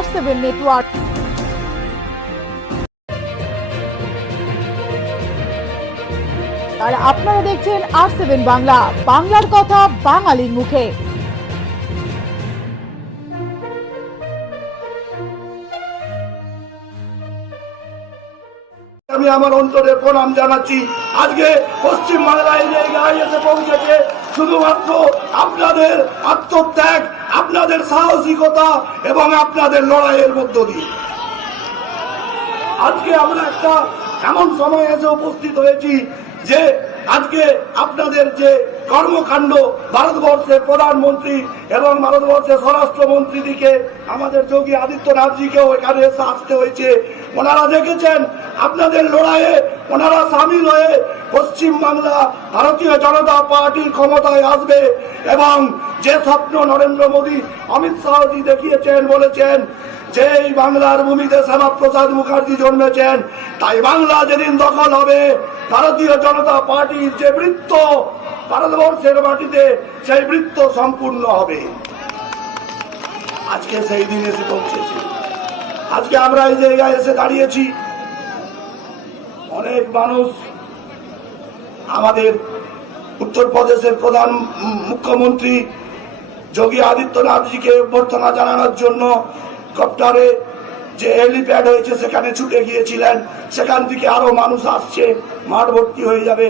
R7 network. আর আপনারা দেখছেন R7 Bangla, বাংলার কথা বাঙালির মুখে। আমি আমার অন্তরে প্রণাম জানাচ্ছি। আজকে পশ্চিম বাংলায় জায়গায় এসে পৌঁছেছে শুধুমাত্র আপনাদের আত্মত্যাগ, আপনাদের সাহসিকতা এবং আপনাদের লড়াইয়ের মধ্য দিয়ে। আজকে আমরা একটা এমন সময় এসে উপস্থিত হয়েছি যে আজকে আপনাদের যে কর্মকাণ্ড, ভারতবর্ষের প্রধানমন্ত্রী এবং ভারতবর্ষের স্বরাষ্ট্রমন্ত্রীদিকে আমাদের যোগী আদিত্যনাথজিকেও এখানে এসে আসতে হয়েছে। ওনারা দেখেছেন আপনাদের লড়াইয়ে ওনারা সামিল হয়ে পশ্চিম বাংলা ভারতীয় জনতা পার্টির ক্ষমতায় আসবে এবং যে স্বপ্ন নরেন্দ্র মোদী, অমিত শাহজি দেখিয়েছেন, বলেছেন যে এই বাংলার ভূমিতে শ্যামাপ্রসাদ মুখার্জি জন্মেছেন, তাই বাংলা যেদিন দখল হবে ভারতীয় জনতা পার্টির যে বৃত্ত ভারতবর্ষের মাটিতে, সেই বৃত্ত সম্পূর্ণ হবে। আজকে সেই দিন এসে পৌঁছেছে। আজকে আমরা এই জায়গায় এসে দাঁড়িয়েছি। অনেক মানুষ আমাদের উত্তরপ্রদেশের প্রধান মুখ্যমন্ত্রী যোগী আদিত্যনাথজিকে অভ্যর্থনা জানানোর জন্য কপ্টারে যে হেলিপ্যাড হয়েছে সেখানে ছুটে গিয়েছিলেন। সেখান থেকে আরো মানুষ আসছে, মাঠ ভর্তি হয়ে যাবে,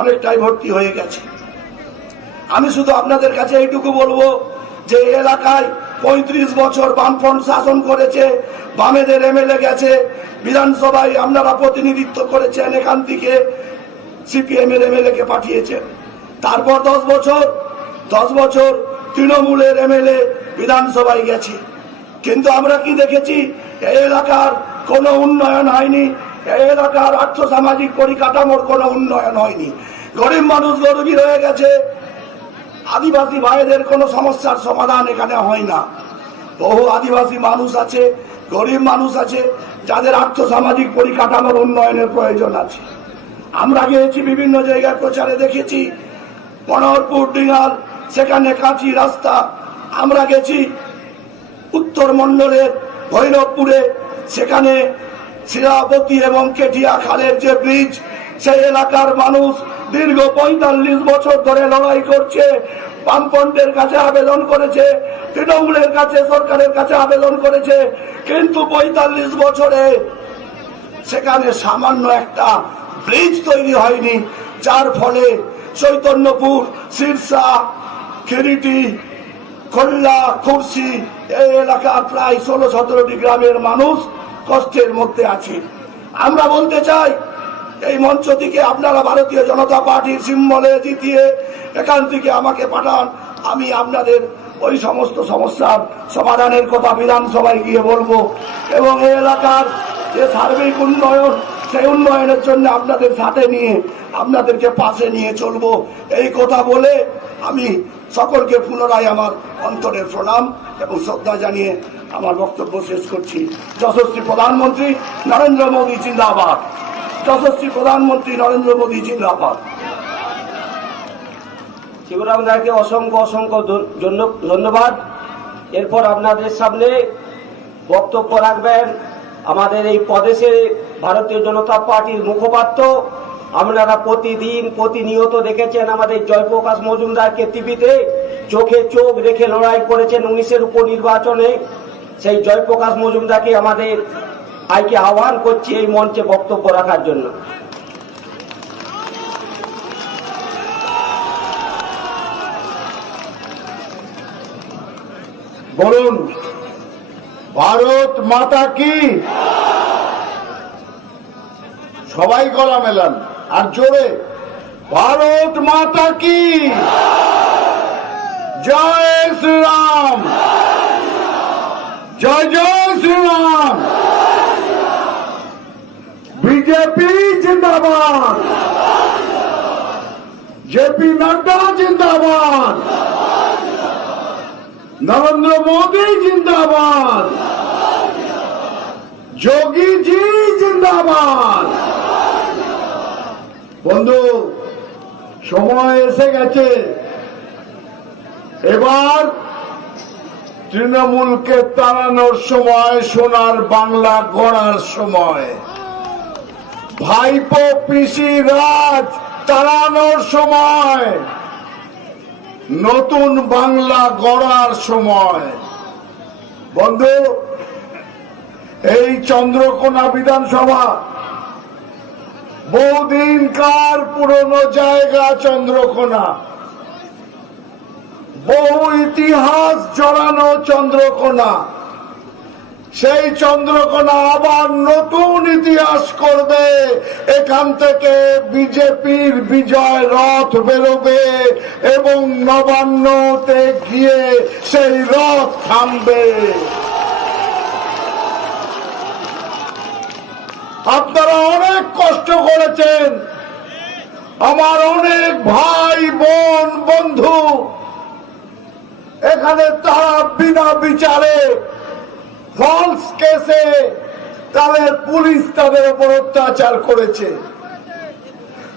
অনেকটাই ভর্তি হয়ে গেছে। আমি শুধু আপনাদের কাছে এইটুকু বলবো যে এলাকায় 35 বছর বামফ্রন্ট শাসন করেছে, বামেদের এমএলএ গেছে, বিধানসভায় আপনারা প্রতিনিধিত্ব করেছেন, এখান থেকে সিপিএম এর এমএলএ কে পাঠিয়েছেন। তারপর 10 বছর তৃণমূলের এমএলএ বিধানসভায় গেছে। কিন্তু আমরা কি দেখেছি? এই এলাকার কোনো উন্নয়ন হয়নি, এই এলাকার আর্থসামাজিক পরিকাঠামোর কোনো উন্নয়ন হয়নি। গরিব মানুষ গরিবই রয়ে গেছে, আদিবাসী ভাইদের কোনো সমস্যার সমাধান এখানে হয় না। বহু আদিবাসী মানুষ আছে, গরিব মানুষ আছে, যাদের আর্থসামাজিক পরিকাঠামোর উন্নয়নের প্রয়োজন আছে। আমরা গিয়েছি বিভিন্ন জায়গায় প্রচারে, দেখেছি মনোহরপুর, ডিঙ্গাল, সেখানে কাঁচি রাস্তা। আমরা গেছি উত্তর মন্ডলের ভৈরবপুরে, সেখানে শিলাবতী এবং কেটিয়া খালের যে ব্রিজ, সেই এলাকার মানুষ দীর্ঘ 45 বছর ধরে লড়াই করছে, বামফ্রন্টের কাছে আবেদন করেছে, তৃণমূলের কাছে, সরকারের কাছে আবেদন করেছে, কিন্তু 45 বছরে সেখানে সামান্য একটা ব্রিজ তৈরি হয়নি, যার ফলে চৈতন্যপুর, সিরসা, খিরিটি, খোল্লা, খুরশি এই এলাকার প্রায় 16-17টি গ্রামের মানুষ কষ্টের মধ্যে আছে। আমরা বলতে চাই, এই মঞ্চ থেকে আপনারা ভারতীয় জনতা পার্টির সিম্বলে জিতিয়ে এখান থেকে আমাকে পাঠান, আমি আপনাদের ওই সমস্ত সমস্যার সমাধানের কথা বিধানসভায় গিয়ে বলবো এবং এই এলাকার যে সার্বিক উন্নয়ন, সেই উন্নয়নের জন্য আপনাদের সাথে নিয়ে, আপনাদেরকে পাশে নিয়ে চলবো। এই কথা বলে আমি সকলকে পুনরায় আমার অন্তরের প্রণাম এবং শ্রদ্ধা জানিয়ে আমার বক্তব্য শেষ করছি। যশস্বী প্রধানমন্ত্রী নরেন্দ্র মোদী জিন্দাবাদ। যশস্বী প্রধানমন্ত্রী নরেন্দ্র মোদী জিন্দাবাদ। শিবরাম দাকে অসংখ্য ধন্যবাদ। এরপর আপনাদের সামনে বক্তব্য রাখবেন আমাদের এই প্রদেশে ভারতীয় জনতা পার্টির মুখপাত্র। আপনারা প্রতিনিয়ত দেখেছেন আমাদের জয়প্রকাশ মজুমদারকে টিভিতে চোখে চোখ রেখে লড়াই করেছেন 19-এর উপনির্বাচনে। সেই জয়প্রকাশ মজুমদারকে আমাদের আজকে আহ্বান করছি এই মঞ্চে বক্তব্য রাখার জন্য। বলুন, ভারত মাতা কি। সবাই গলা মেলান আর জোরে, ভারত মাতা কি। জয় শ্রীরাম, জয় জয় শ্রীরাম। বিজেপি জিন্দাবাদ, জেপি নড্ডা জিন্দাবাদ, নরেন্দ্র মোদী জিন্দাবাদ, যোগী জি জিন্দাবাদ। বন্ধু, সময় এসে গেছে, এবার তৃণমূলকে তাড়ানোর সময়, সোনার বাংলা গড়ার সময়, ভাইপো পিসি রাজ তাড়ানোর সময়, নতুন বাংলা গড়ার সময়। বন্ধু, এই চন্দ্রকোনা বিধানসভা বহুদিনকার পুরনো জায়গা। চন্দ্রকোনা বহু ইতিহাস জড়ানো চন্দ্রকোনা। সেই চন্দ্রকোনা আবার নতুন ইতিহাস করবে। এখান থেকে বিজেপির বিজয় রথ বেরোবে এবং নবান্নতে গিয়ে সেই রথ থামবে। আপনারা অনেক কষ্ট করেছেন, আমার অনেক ভাই বোন বন্ধু এখানে তারা বিনা বিচারে ফলস কেসে তাদের পুলিশ তাদের উপর অত্যাচার করেছে।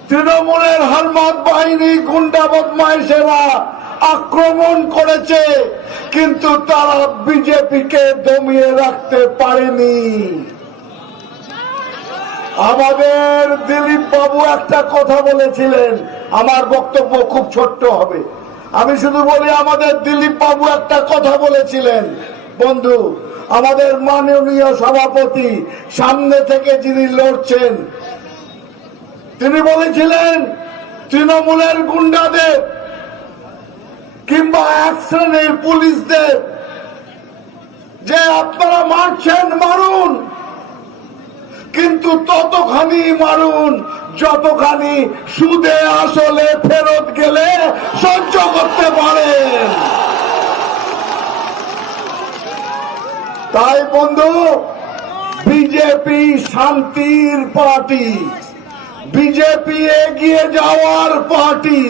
তৃণমূলের হারমাত বাহিনী, গুন্ডা বদমাইশেরা আক্রমণ করেছে, কিন্তু তারা বিজেপিকে দমিয়ে রাখতে পারেনি। আমাদের দিলীপ বাবু একটা কথা বলেছিলেন, আমার বক্তব্য খুব ছোট্ট হবে, আমি শুধু বলি আমাদের দিলীপ বাবু একটা কথা বলেছিলেন। বন্ধু, আমাদের মাননীয় সভাপতি সামনে থেকে যিনি লড়ছেন, তিনি বলেছিলেন তৃণমূলের গুন্ডাদের কিংবা এক শ্রেণীর পুলিশদের যে আপনারা মারছেন মারুন, কিন্তু ততখানি মারুন যতখানি সুদে আসলে ফেরত গেলে সহ্য করতে পারেন। তাই বন্ধু, বিজেপি শান্তির পার্টি, বিজেপি এগিয়ে যাওয়ার পার্টি,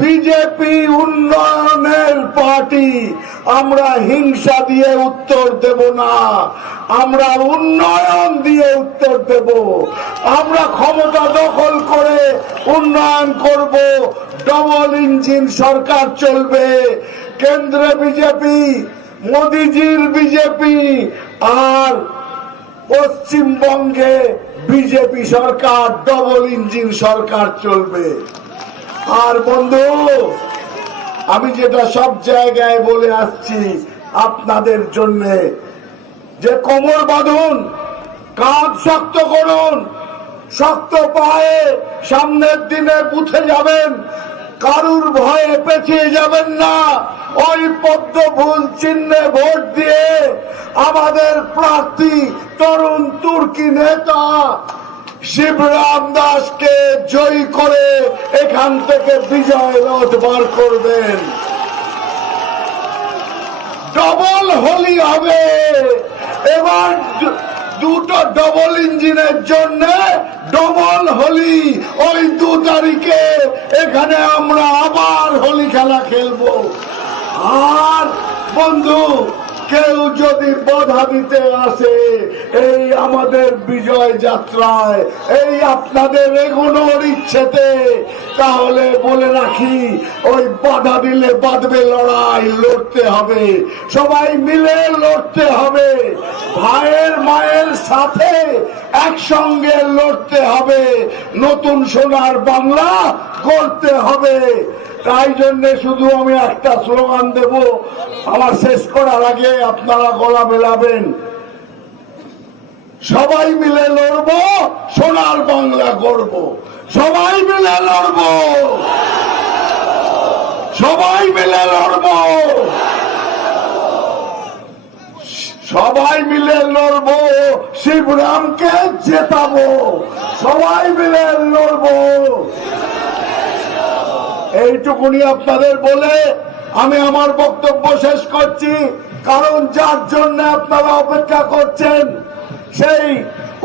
বিজেপি উন্নয়নের পার্টি। আমরা হিংসা দিয়ে উত্তর দেব না, আমরা উন্নয়ন দিয়ে উত্তর দেব। আমরা ক্ষমতা দখল করে উন্নয়ন করব। ডবল ইঞ্জিন সরকার চলবে, কেন্দ্রে বিজেপি, মোদিজির বিজেপি, আর পশ্চিমবঙ্গে বিজেপি সরকার, ডবল ইঞ্জিন সরকার চলবে। আর বন্ধু, আমি যেটা সব জায়গায় বলে আসছি আপনাদের জন্য, যে কোমর বাঁধুন, কাঁধ শক্ত করুন, শক্ত পায়ে সামনের দিনে বুথে যাবেন, কারুর ভয়ে পেছিয়ে যাবেন না। ওই পদ্ম ফুল চিহ্নে ভোট দিয়ে আমাদের প্রার্থী তরুণ তুর্কি নেতা শিবরাম দাসকে জয়ী করে এখান থেকে বিজয় রথ বার করবেন। ডবল হোলি হবে এবার, দুটো ডবল ইঞ্জিনের জন্য ডবল হোলি। ওই 2 তারিখে এখানে আমরা আবার হোলি খেলা খেলবো। আর বন্ধু, কেউ যদি বাধা দিতে আসে এই আমাদের বিজয় যাত্রায়, এই আপনাদের এগোনোর ইচ্ছেতে, তাহলে বলে রাখি, ওই বাধা দিলে বাঁধবে লড়াই, লড়তে হবে, সবাই মিলে লড়তে হবে, ভাইয়ের মায়ের সাথে একসঙ্গে লড়তে হবে, নতুন সোনার বাংলা করতে হবে। তাই জন্য শুধু আমি একটা স্লোগান দেব, আমার শেষ করার আগে আপনারা গলা মেলাবেন, সবাই মিলে লড়বো, সোনার বাংলা গড়ব। সবাই মিলে লড়বো, সবাই মিলে লড়বো, সবাই মিলে লড়বো, শিবরামকে জেতাবো, সবাই মিলে লড়বো। এইটুকুনি আপনাদের বলে আমি আমার বক্তব্য শেষ করছি। কারণ যার জন্য আপনারা অপেক্ষা করছেন, সেই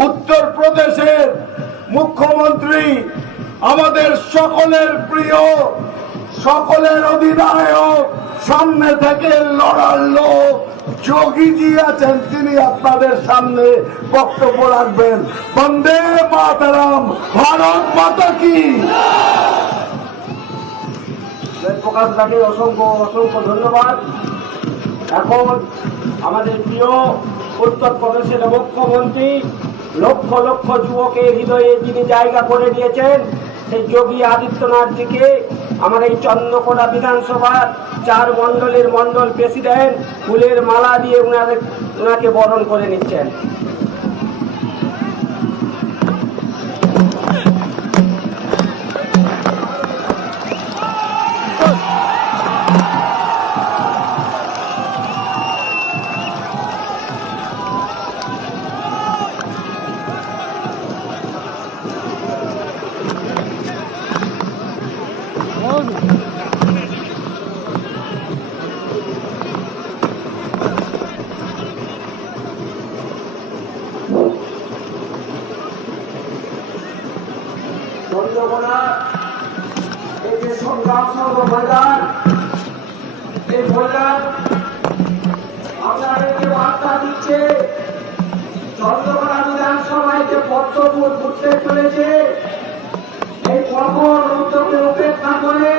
উত্তরপ্রদেশের মুখ্যমন্ত্রী, আমাদের সকলের প্রিয়, সকলের অধিনায়ক, সামনে থেকে লড়ার লোক যোগীজি আছেন, তিনি আপনাদের সামনে বক্তব্য রাখবেন। বন্দে মাতরম, ভারত মাতা কি। প্রকাশ দাকে অসংখ্য অসংখ্য ধন্যবাদ। এখন আমাদের প্রিয় উত্তরপ্রদেশের মুখ্যমন্ত্রী লক্ষ লক্ষ যুবকের হৃদয়ে যিনি জায়গা করে নিয়েছেন সেই যোগী আদিত্যনাথজিকে আমার এই চন্দ্রকোনা বিধানসভার 4 মণ্ডলের মণ্ডল প্রেসিডেন্ট ফুলের মালা দিয়ে ওনাকে বরণ করে নিচ্ছেন। চন্দ্রকোনা এই যে সংগ্রাম সর্ব ময়দান, এই ময়দান আপনাদেরকে বার্তা দিচ্ছে চন্দ্রকোনা বিধানসভায় যে পদ্মফুল ফুটতে চলেছে, এই কঠোর রৌদ্রকে উপেক্ষা করে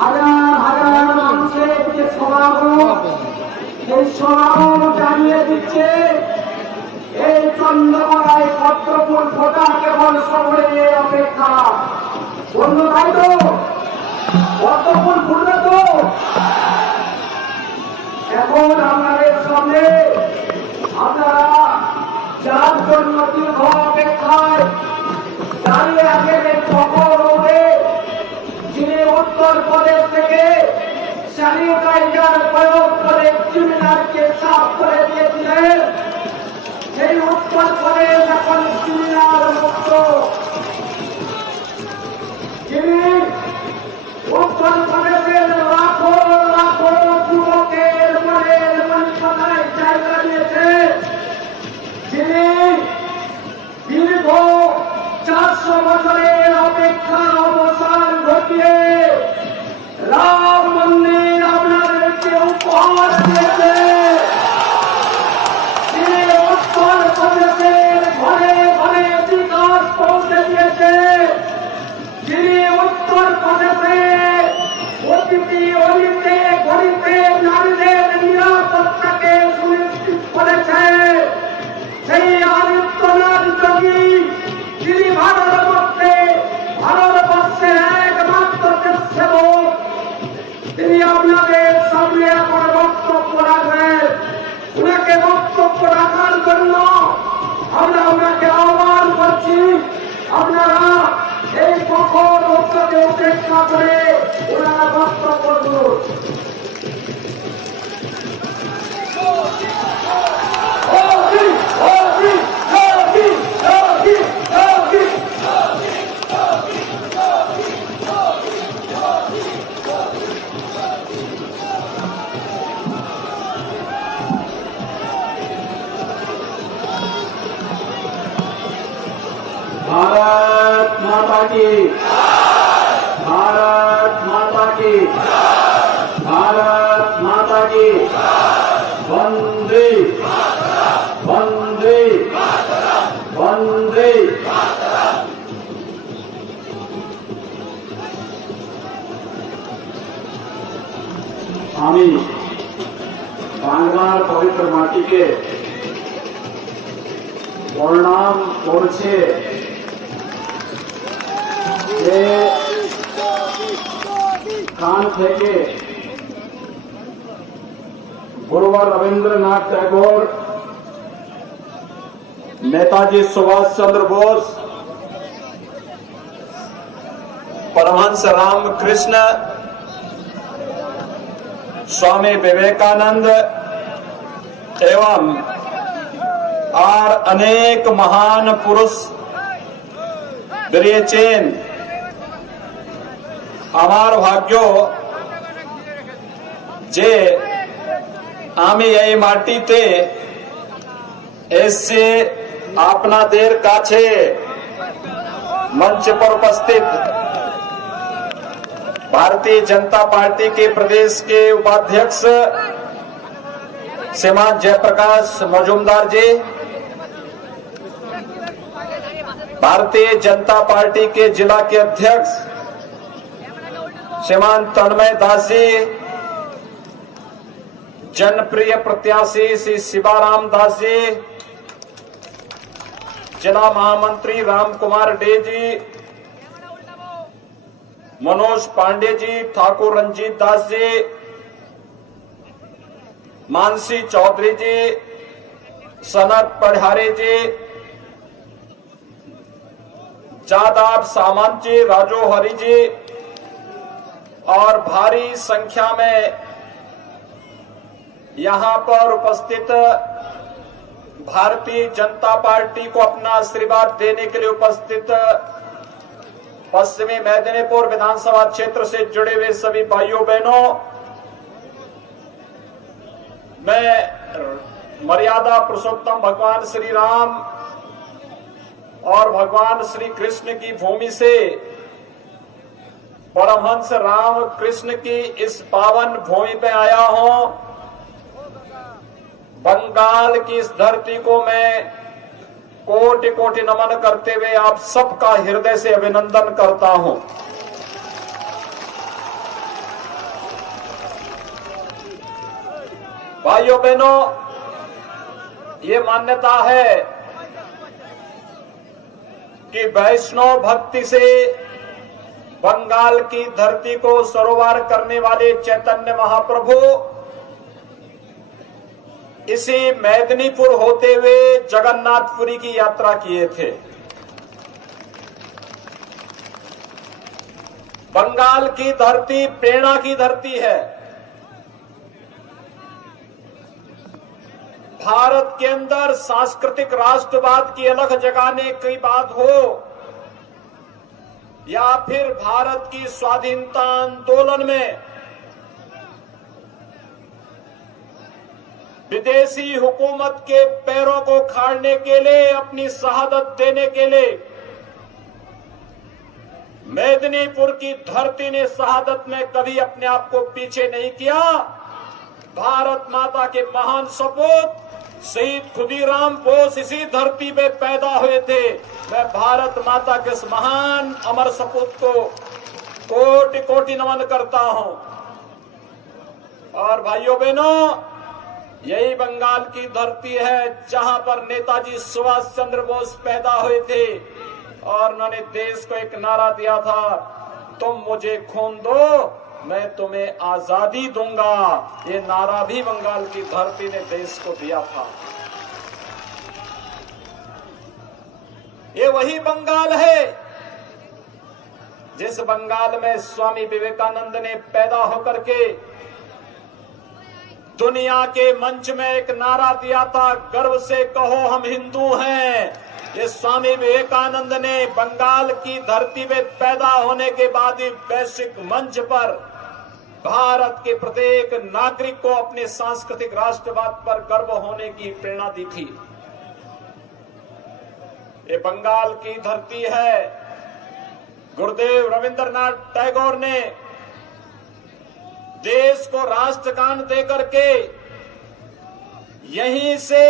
হাজার হাজার মানুষের যে সমাগম, সেই সমাগম জানিয়ে দিচ্ছে এই চন্দ্রকোনায় পদ্মফুল ফোটা কেবল সময়ের অপেক্ষা। বন্ধু তাই তো পদ্মফুল ফুটবে তো? এখন আপনাদের সামনে আপনারা যার জন্য দীর্ঘ অপেক্ষায় দাঁড়িয়ে আছেন এই কঠোর রোদে, যিনি উত্তরপ্রদেশ থেকে স্যানিটাইজার প্রয়োগ করে ক্রিমিনালকে সাফ করে দিয়েছিলেন, সেই উত্তরপ্রদেশ এখন ক্রিমিনাল মুক্ত। যিনি উত্তরপ্রদেশের লাখো লাখো যুবকের মনের মনসায় জায়গা দিয়েছে, যিনি দীর্ঘ 400 বছরের অপেক্ষার অবসান ঘটিয়ে রাম মন্দির আপনাদেরকে উপহার দিয়েছে, যিনি উত্তরপ্রদেশের ঘরে ঘরে বিকাশ পৌঁছে দিয়েছে, যিনি উত্তরপ্রদেশে অতিথি অলিতে গলিতে নারীদের নিরাপত্তাকে সুনিশ্চিত করেছে, সেই আদিত্যনাথ যোগী, যিনি ভারতবর্ষের একমাত্র দেশসেবক, তিনি আপনাদের সামনে এখন বক্তব্য রাখবেন। উনাকে বক্তব্য রাখার জন্য আমরা ওনাকে আহ্বান করছি। আপনারা এই কঠোর রৌদ্রকে উপেক্ষা করে ওনারা বক্তব্য করুন। भारत माता की, भारत माता की, भारत माता की, वंदे वंदे वंदे। আমি বাংলার পবিত্র মাটিকে প্রণাম করছে যে কান থেকে গুরুবার রবীন্দ্রনাথ टैगोर, नेताजी सुभाष चंद्र बोस, परमहंस रामकृष्ण, स्वामी विवेकानंद एवं और अनेक महान पुरुष বেরিয়েছেন। আমার ভাগ্য যে আমি এই মাটিতে এসে আপনাদের কাছে मंच पर उपस्थित भारतीय जनता पार्टी के प्रदेश के उपाध्यक्ष श्रीमान जयप्रकाश मजूमदार जी, भारतीय जनता पार्टी के जिला के अध्यक्ष श्रीमान तन्मय दास जी, जनप्रिय प्रत्याशी श्री शिवाराम दास जी, जिला महामंत्री राम कुमार डे जी, मनोज पांडे जी, ठाकुर रंजीत दास जी, मानसी चौधरी जी, सनत पढ़ारे जी, जादाब सामंत जी, राजू हरि जी और भारी संख्या में यहां पर उपस्थित भारतीय जनता पार्टी को अपना आशीर्वाद देने के लिए उपस्थित पश्चिमी मेदिनीपुर विधानसभा क्षेत्र से जुड़े हुए सभी भाइयों बहनों, मैं मर्यादा पुरुषोत्तम भगवान श्री राम और भगवान श्री कृष्ण की भूमि से परमहंस राम कृष्ण की इस पावन भूमि पे आया हूं। बंगाल की इस धरती को मैं कोटि कोटि नमन करते हुए आप सबका हृदय से अभिनंदन करता हूं। भाइयों बहनों, ये मान्यता है कि वैष्णव भक्ति से बंगाल की धरती को सरोवर करने वाले चैतन्य महाप्रभु इसी मेदिनीपुर होते हुए जगन्नाथपुरी की यात्रा किए थे। बंगाल की धरती प्रेरणा की धरती है। भारत के अंदर सांस्कृतिक राष्ट्रवाद की अलग जगाने की बात हो या फिर भारत की स्वाधीनता आंदोलन में विदेशी हुकूमत के पैरों को खाड़ने के लिए, अपनी शहादत देने के लिए मेदिनीपुर की धरती ने शहादत में कभी अपने आप को पीछे नहीं किया। भारत माता के महान सपूत शहीद खुदीराम बोस इसी धरती पे पैदा हुए थे। मैं भारत माता के इस महान अमर सपूत को कोटि कोटि नमन करता हूं। और भाइयों बहनों, यही बंगाल की धरती है जहां पर नेताजी सुभाष चंद्र बोस पैदा हुए थे और उन्होंने देश को एक नारा दिया था, तुम मुझे खून दो मैं तुम्हें आजादी दूंगा। ये नारा भी बंगाल की धरती ने देश को दिया था। ये वही बंगाल है जिस बंगाल में स्वामी विवेकानंद ने पैदा होकर के दुनिया के मंच में एक नारा दिया था, गर्व से कहो हम हिंदू हैं। ये स्वामी विवेकानंद ने बंगाल की धरती में पैदा होने के बाद ही वैश्विक मंच पर भारत के प्रत्येक नागरिक को अपने सांस्कृतिक राष्ट्रवाद पर गर्व होने की प्रेरणा दी थी। ये बंगाल की धरती है। गुरुदेव रविंद्रनाथ टैगोर ने देश को राष्ट्रगान देकर के यहीं से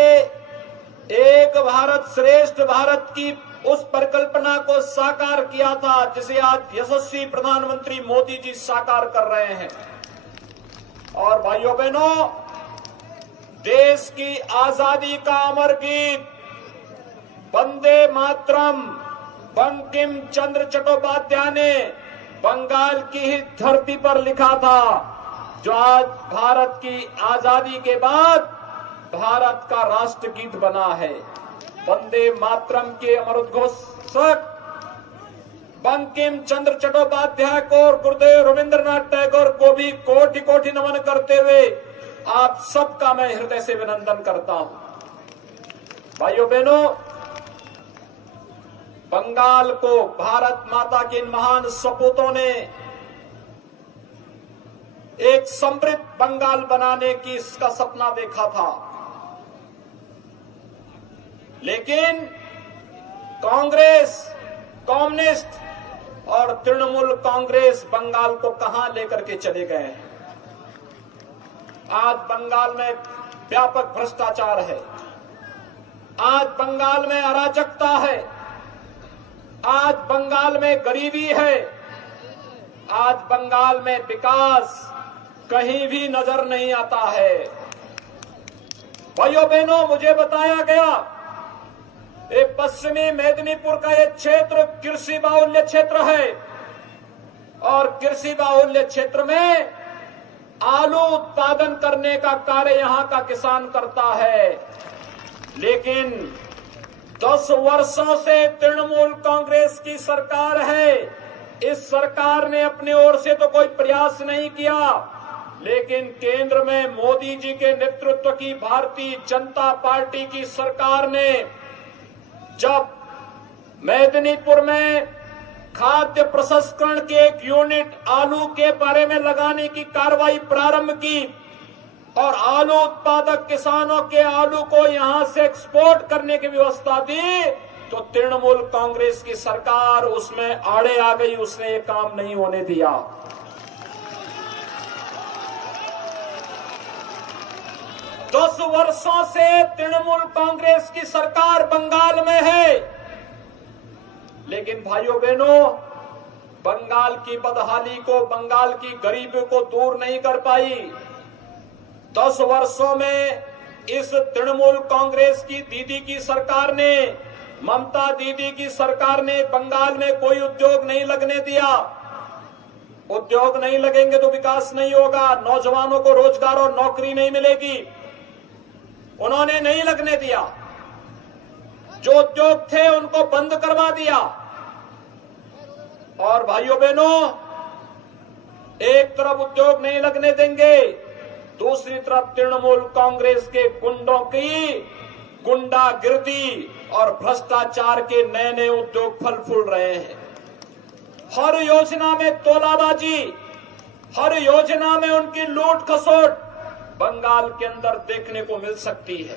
एक भारत श्रेष्ठ भारत की उस परिकल्पना को साकार किया था जिसे आज यशस्वी प्रधानमंत्री मोदी जी साकार कर रहे हैं। और भाइयों बहनों, देश की आजादी का अमर गीत वंदे मातरम बंकिम चंद्र चट्टोपाध्याय ने बंगाल की ही धरती पर लिखा था, जो आज भारत की आजादी के बाद भारत का राष्ट्रगीत बना है। वंदे मातरम के अमर उद्घोषक बंकिम चंद्र चट्टोपाध्याय को और गुरुदेव रविंद्रनाथ टैगोर को भी कोटि कोटि नमन करते हुए आप सबका मैं हृदय से अभिनंदन करता हूं। भाइयों बहनों, बंगाल को भारत माता के इन महान सपूतों ने एक समृद्ध बंगाल बनाने की इसका सपना देखा था, लेकिन कांग्रेस, कम्युनिस्ट और तृणमूल कांग्रेस बंगाल को कहां लेकर के चले गए हैं। आज बंगाल में व्यापक भ्रष्टाचार है, आज बंगाल में अराजकता है, आज बंगाल में गरीबी है, आज बंगाल में विकास कहीं भी नजर नहीं आता है। भाइयों बहनों, मुझे बताया गया ये पश्चिमी मेदिनीपुर का ये क्षेत्र कृषि बाहुल्य क्षेत्र है और कृषि बाहुल्य क्षेत्र में आलू उत्पादन करने का कार्य यहां का किसान करता है। लेकिन 10 वर्षों से तृणमूल कांग्रेस की सरकार है। इस सरकार ने अपनी ओर से तो कोई प्रयास नहीं किया, लेकिन केंद्र में मोदी जी के नेतृत्व की भारतीय जनता पार्टी की सरकार ने जब मेदिनीपुर में खाद्य प्रसंस्करण के एक यूनिट आलू के बारे में लगाने की कार्रवाई प्रारंभ की और आलू उत्पादक किसानों के आलू को यहां से एक्सपोर्ट करने की व्यवस्था दी, तो तृणमूल कांग्रेस की सरकार उसमें आड़े आ गई, उसने ये काम नहीं होने दिया। दस वर्षों से तृणमूल कांग्रेस की सरकार बंगाल में है, लेकिन भाइयों बहनों, बंगाल की बदहाली को, बंगाल की गरीबी को दूर नहीं कर पाई। 10 वर्षों में इस तृणमूल कांग्रेस की दीदी की सरकार ने, ममता दीदी की सरकार ने बंगाल में कोई उद्योग नहीं लगने दिया। उद्योग नहीं लगेंगे तो विकास नहीं होगा, नौजवानों को रोजगार और नौकरी नहीं मिलेगी। उन्होंने नहीं लगने दिया, जो उद्योग थे उनको बंद करवा दिया। और भाइयों बहनों, एक तरफ उद्योग नहीं लगने देंगे, दूसरी तरफ तृणमूल कांग्रेस के गुंडों की गुंडागिर्दी और भ्रष्टाचार के नए नए उद्योग फल फूल रहे हैं। हर योजना में तोलाबाजी, हर योजना में उनकी लूट खसोट बंगाल के अंदर देखने को मिल सकती है।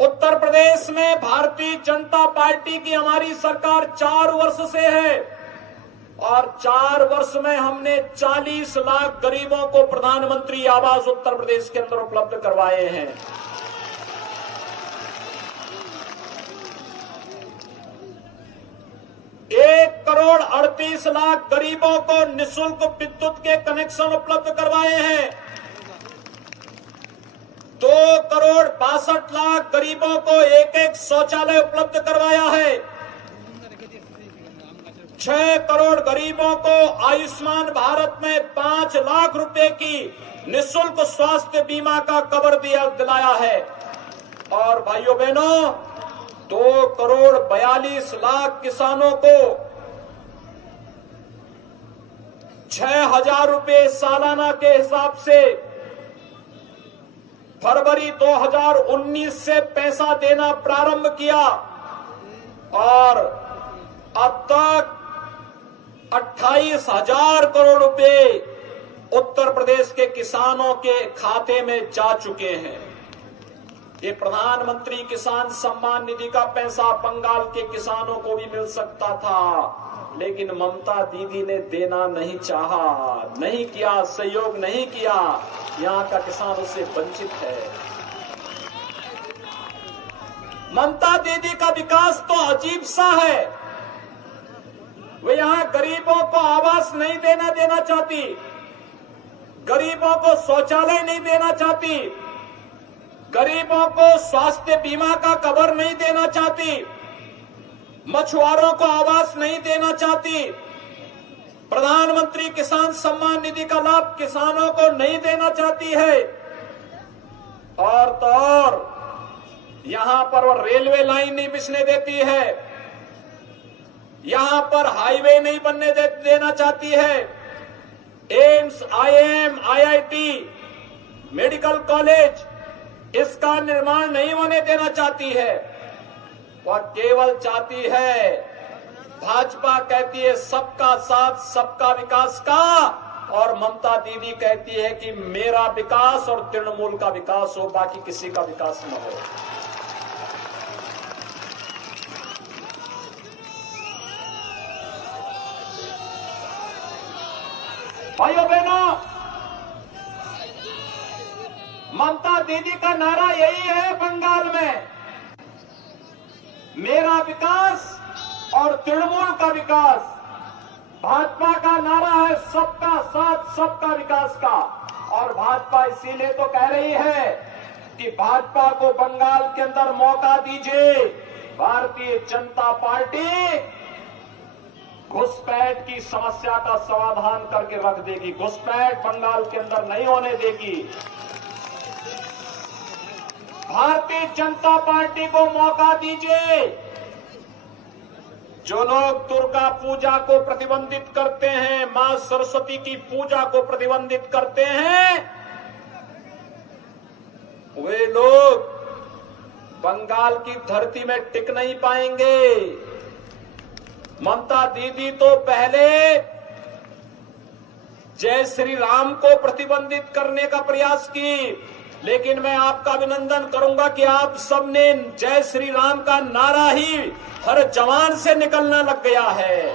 उत्तर प्रदेश में भारतीय जनता पार्टी की हमारी सरकार 4 वर्ष से है और 4 वर्ष में हमने 40 लाख गरीबों को प्रधानमंत्री आवास उत्तर प्रदेश के अंदर उपलब्ध करवाए हैं। एक करोड़ 38 लाख गरीबों को निःशुल्क विद्युत के कनेक्शन उपलब्ध करवाए हैं। 2 करोड़ 62 लाख गरीबों को एक शौचालय उपलब्ध करवाया है। 6 करोड़ गरीबों को आयुष्मान भारत में 5 लाख रुपए की निःशुल्क स्वास्थ्य बीमा का कवर दिलाया है। और भाइयों बहनों, 2 करोड़ 42 लाख किसानों को 6,000 रुपए सालाना के हिसाब से फरवरी 2019 से पैसा देना प्रारंभ किया और अब तक 28,000 करोड़ रुपए उत्तर प्रदेश के किसानों के खाते में जा चुके हैं। ये प्रधानमंत्री किसान सम्मान निधि का पैसा बंगाल के किसानों को भी मिल सकता था, लेकिन ममता दीदी ने देना नहीं चाहा, नहीं किया, सहयोग नहीं किया। यहाँ का किसान उससे वंचित है। ममता दीदी का विकास तो अजीब सा है। वे यहाँ गरीबों को आवास नहीं देना चाहती, गरीबों को शौचालय नहीं देना चाहती, गरीबों को स्वास्थ्य बीमा का कवर नहीं देना चाहती, मछुआरों को आवास नहीं देना चाहती, प्रधानमंत्री किसान सम्मान निधि का लाभ किसानों को नहीं देना चाहती है। और तो और यहां पर वो रेलवे लाइन नहीं बिछने देती है, यहां पर हाईवे नहीं बनने देना चाहती है, AIIMS, IIM, IIT, medical college इसका निर्माण नहीं होने देना चाहती है। वह केवल चाहती है, भाजपा कहती है सबका साथ सबका विकास का, और ममता दीदी कहती है कि मेरा विकास और तृणमूल का विकास हो, बाकी किसी का विकास न हो। भाइयों बहनों, ममता दीदी का नारा यही है बंगाल में, मेरा विकास और तृणमूल का विकास। भाजपा का नारा है सबका साथ सबका विकास का, और भाजपा इसीलिए तो कह रही है कि भाजपा को बंगाल के अंदर मौका दीजिए, भारतीय जनता पार्टी घुसपैठ की समस्या का समाधान करके रख देगी। घुसपैठ बंगाल के अंदर नहीं होने देगी। भारतीय जनता पार्टी को मौका दीजिए। जो लोग दुर्गा पूजा को प्रतिबंधित करते हैं, मां सरस्वती की पूजा को प्रतिबंधित करते हैं, वे लोग बंगाल की धरती में टिक नहीं पाएंगे। ममता दीदी तो पहले जय श्री राम को प्रतिबंधित करने का प्रयास की, लेकिन मैं आपका अभिनंदन करूंगा कि आप सबने जय श्री राम का नारा ही हर जवान से निकलना लग गया है।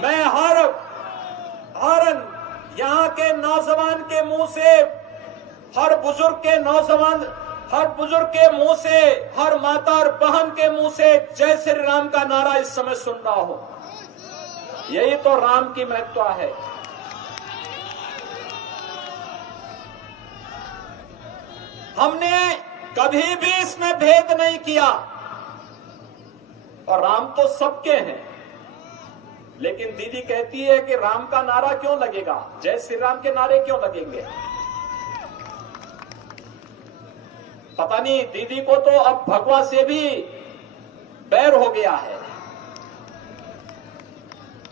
मैं हर यहां के नौजवान के मुंह से, हर बुजुर्ग के मुंह से, हर माता और बहन के मुंह से जय श्री राम का नारा इस समय सुन रहा हूं। यही तो राम की महत्ता है। हमने कभी भी इसमें भेद नहीं किया, और राम तो सबके हैं। लेकिन दीदी कहती है कि राम का नारा क्यों लगेगा, जय श्री राम के नारे क्यों लगेंगे। पता नहीं, दीदी को तो अब भगवा से भी बैर हो गया है।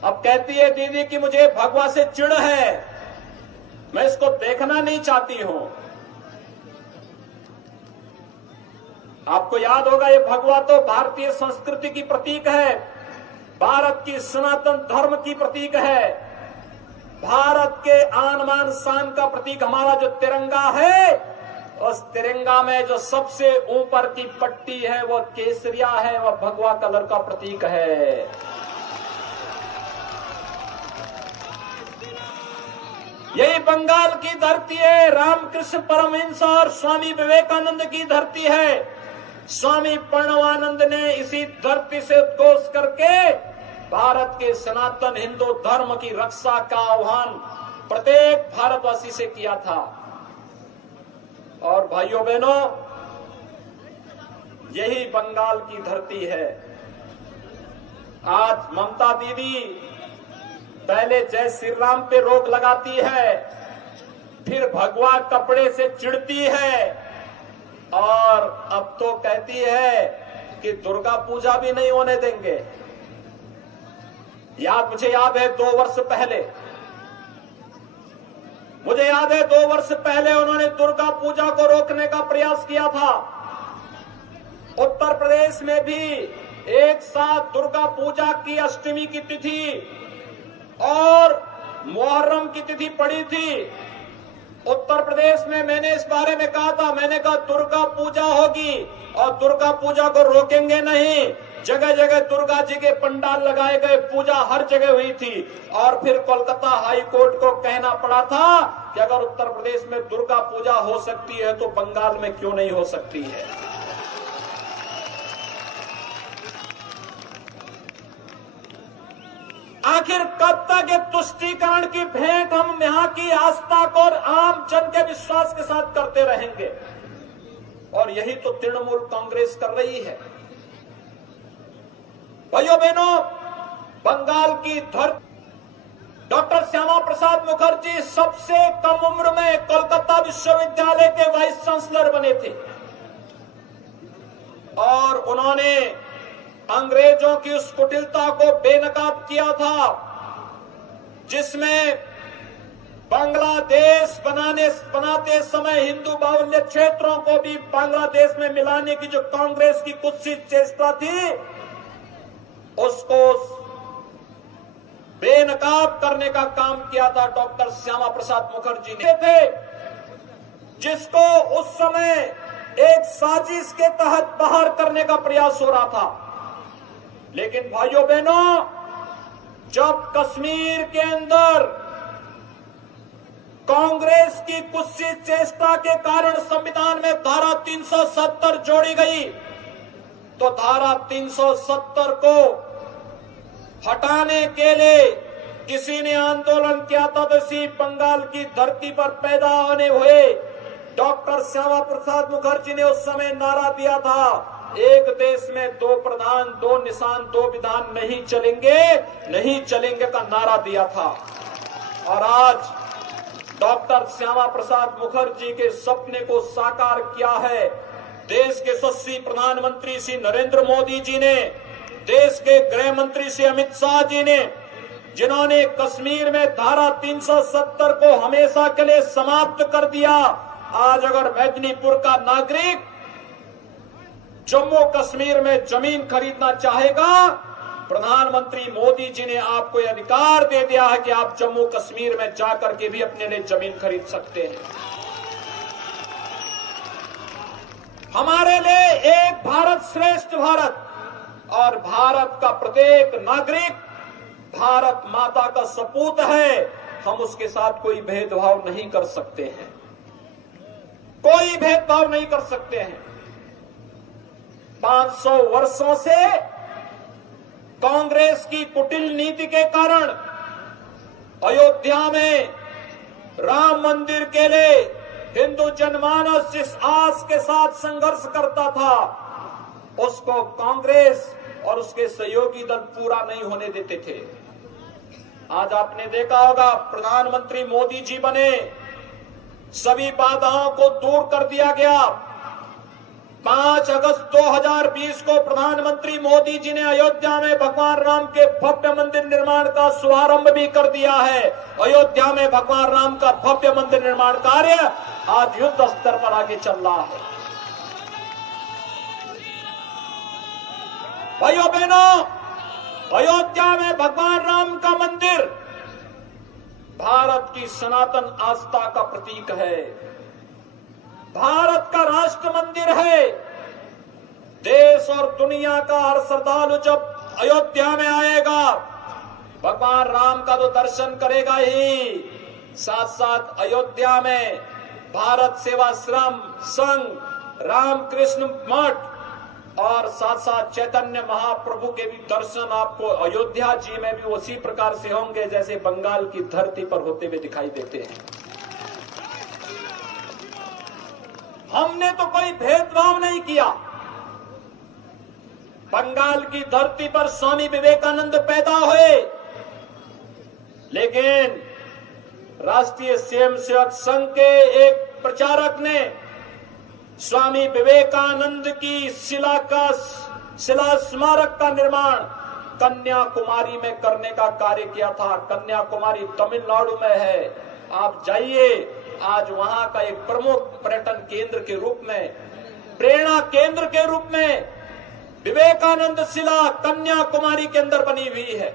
अब कहती है दीदी कि मुझे भगवा से चिढ़ है, मैं इसको देखना नहीं चाहती हूं। आपको याद होगा, ये भगवा तो भारतीय संस्कृति की प्रतीक है, भारत की सनातन धर्म की प्रतीक है, भारत के आन बान शान का प्रतीक। हमारा जो तिरंगा है, उस तिरंगा में जो सबसे ऊपर की पट्टी है वो केसरिया है, वह भगवा कलर का प्रतीक है। यही बंगाल की धरती है, रामकृष्ण परमहंस और स्वामी विवेकानंद की धरती है। स्वामी प्रणवानंद ने इसी धरती से उद्घोष करके भारत के सनातन हिंदू धर्म की रक्षा का आह्वान प्रत्येक भारतवासी से किया था। और भाइयों बहनों, यही बंगाल की धरती है। आज ममता दीदी पहले जय श्री राम पे रोक लगाती है, फिर भगवा कपड़े से चिढ़ती है, और अब तो कहती है कि दुर्गा पूजा भी नहीं होने देंगे। मुझे याद है 2 वर्ष पहले उन्होंने दुर्गा पूजा को रोकने का प्रयास किया था। उत्तर प्रदेश में भी एक साथ दुर्गा पूजा की अष्टमी की तिथि और मुहर्रम की तिथि पड़ी थी। उत्तर प्रदेश में मैंने इस बारे में कहा था, मैंने कहा दुर्गा पूजा होगी और दुर्गा पूजा को रोकेंगे नहीं। जगह जगह दुर्गा जी के पंडाल लगाए गए, पूजा हर जगह हुई थी। और फिर कोलकाता हाई कोर्ट को कहना पड़ा था कि अगर उत्तर प्रदेश में दुर्गा पूजा हो सकती है तो बंगाल में क्यों नहीं हो सकती है। आखिर कब तक ये तुष्टीकरण की भेंट हम यहां की आस्था को और आम जन के विश्वास के साथ करते रहेंगे। और यही तो तृणमूल कांग्रेस कर रही है। भाइयों बहनों, बंगाल की धरती, डॉक्टर श्यामा प्रसाद मुखर्जी सबसे कम उम्र में कोलकाता विश्वविद्यालय के वाइस चांसलर बने थे और उन्होंने अंग्रेजों की उस कुटिलता को बेनकाब किया था जिसमें बांग्लादेश बनाते समय हिंदू बाहुल्य क्षेत्रों को भी बांग्लादेश में मिलाने की जो कांग्रेस की कुत्सित चेष्टा थी, उसको बेनकाब करने का काम किया था डॉक्टर श्यामा प्रसाद मुखर्जी ने थे, जिसको उस समय एक साजिश के तहत बाहर करने का प्रयास हो रहा था। लेकिन भाइयों बहनों, जब कश्मीर के अंदर कांग्रेस की कुत्सित चेष्टा के कारण संविधान में धारा 370 जोड़ी गई, तो धारा 370 को हटाने के लिए किसी ने आंदोलन किया था तो इसी बंगाल की धरती पर पैदा होने हुए डॉक्टर श्यामा प्रसाद मुखर्जी ने उस समय नारा दिया था, एक देश में दो प्रधान, दो निशान, दो विधान नहीं चलेंगे का नारा दिया था। और आज डॉक्टर श्यामा प्रसाद मुखर्जी के सपने को साकार किया है देश के यशस्वी प्रधानमंत्री श्री नरेंद्र मोदी जी ने, देश के गृह मंत्री श्री अमित शाह जी ने, जिन्होंने कश्मीर में धारा 370 को हमेशा के लिए समाप्त कर दिया। आज अगर मेदिनीपुर का नागरिक जम्मू कश्मीर में जमीन खरीदना चाहेगा, प्रधानमंत्री मोदी जी ने आपको यह अधिकार दे दिया है कि आप जम्मू कश्मीर में जाकर के भी अपने लिए जमीन खरीद सकते हैं। हमारे लिए एक भारत श्रेष्ठ भारत, और भारत का प्रत्येक नागरिक भारत माता का सपूत है। हम उसके साथ कोई भेदभाव नहीं कर सकते हैं, कोई भेदभाव नहीं कर सकते हैं। 500 वर्षों से कांग्रेस की कुटिल नीति के कारण अयोध्या में राम मंदिर के लिए हिंदू जनमानस जिस आस के साथ संघर्ष करता था, उसको कांग्रेस और उसके सहयोगी दल पूरा नहीं होने देते थे। आज आपने देखा होगा, प्रधानमंत्री मोदी जी बने, सभी बाधाओं को दूर कर दिया गया। 5 अगस्त 2020 को प्रधानमंत्री मोदी जी ने अयोध्या में भगवान राम के भव्य मंदिर निर्माण का शुभारंभ भी कर दिया है। अयोध्या में भगवान राम का भव्य मंदिर निर्माण कार्य आज युद्ध स्तर पर आगे चल रहा है। भाइयों बहनों, अयोध्या में भगवान राम का मंदिर भारत की सनातन आस्था का प्रतीक है, भारत का राष्ट्र मंदिर है। देश और दुनिया का हर श्रद्धालु जब अयोध्या में आएगा, भगवान राम का तो दर्शन करेगा ही, साथ साथ अयोध्या में भारत सेवाश्रम संघ, रामकृष्ण मठ और साथ साथ चैतन्य महाप्रभु के भी दर्शन आपको अयोध्या जी में भी उसी प्रकार से होंगे जैसे बंगाल की धरती पर होते हुए दिखाई देते हैं। हमने तो कोई भेदभाव नहीं किया। बंगाल की धरती पर स्वामी विवेकानंद पैदा हुए, लेकिन राष्ट्रीय स्वयंसेवक संघ के एक प्रचारक ने स्वामी विवेकानंद की शिला स्मारक का निर्माण कन्याकुमारी में करने का कार्य किया था। कन्याकुमारी तमिलनाडु में है, आप जाइए, आज वहां का एक प्रमुख पर्यटन केंद्र के रूप में, प्रेरणा केंद्र के रूप में विवेकानंद शिला कन्याकुमारी के अंदर बनी हुई है।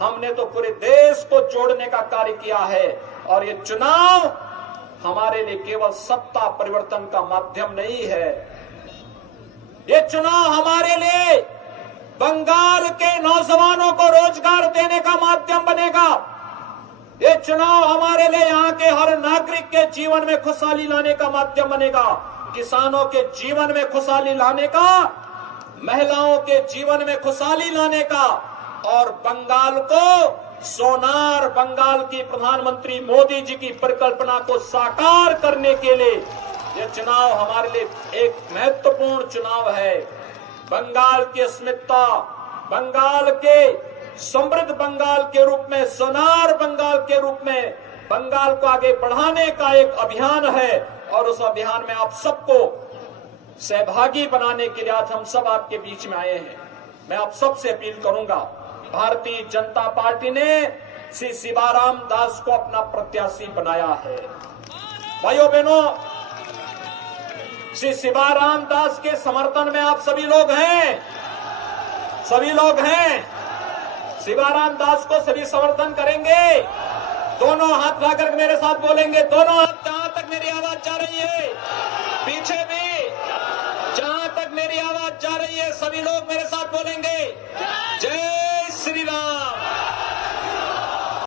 हमने तो पूरे देश को जोड़ने का कार्य किया है, और ये चुनाव हमारे लिए केवल सत्ता परिवर्तन का माध्यम नहीं है, ये चुनाव हमारे लिए बंगाल के नौजवानों को रोजगार देने का माध्यम बनेगा। ये चुनाव हमारे लिए यहाँ के हर नागरिक के जीवन में खुशहाली लाने का माध्यम बनेगा, किसानों के जीवन में खुशहाली लाने का, महिलाओं के जीवन में खुशहाली लाने का, और बंगाल को सोनार बंगाल की प्रधानमंत्री मोदी जी की परिकल्पना को साकार करने के लिए यह चुनाव हमारे लिए एक महत्वपूर्ण चुनाव है। बंगाल की अस्मिता, बंगाल के समृद्ध बंगाल के रूप में, सोनार बंगाल के रूप में बंगाल को आगे बढ़ाने का एक अभियान है, और उस अभियान में आप सबको सहभागी बनाने के लिए आज हम सब आपके बीच में आए हैं। मैं आप सबसे अपील करूंगा, भारतीय जनता पार्टी ने श्री शिवाराम दास को अपना प्रत्याशी बनाया है। भाइयों बहनों, श्री शिवाराम दास के समर्थन में आप सभी लोग हैं, सभी लोग हैं। शिवाराम दास को सभी समर्थन करेंगे। दोनों हाथ लाकर मेरे साथ बोलेंगे, दोनों हाथ जहां तक मेरी आवाज जा रही है, पीछे भी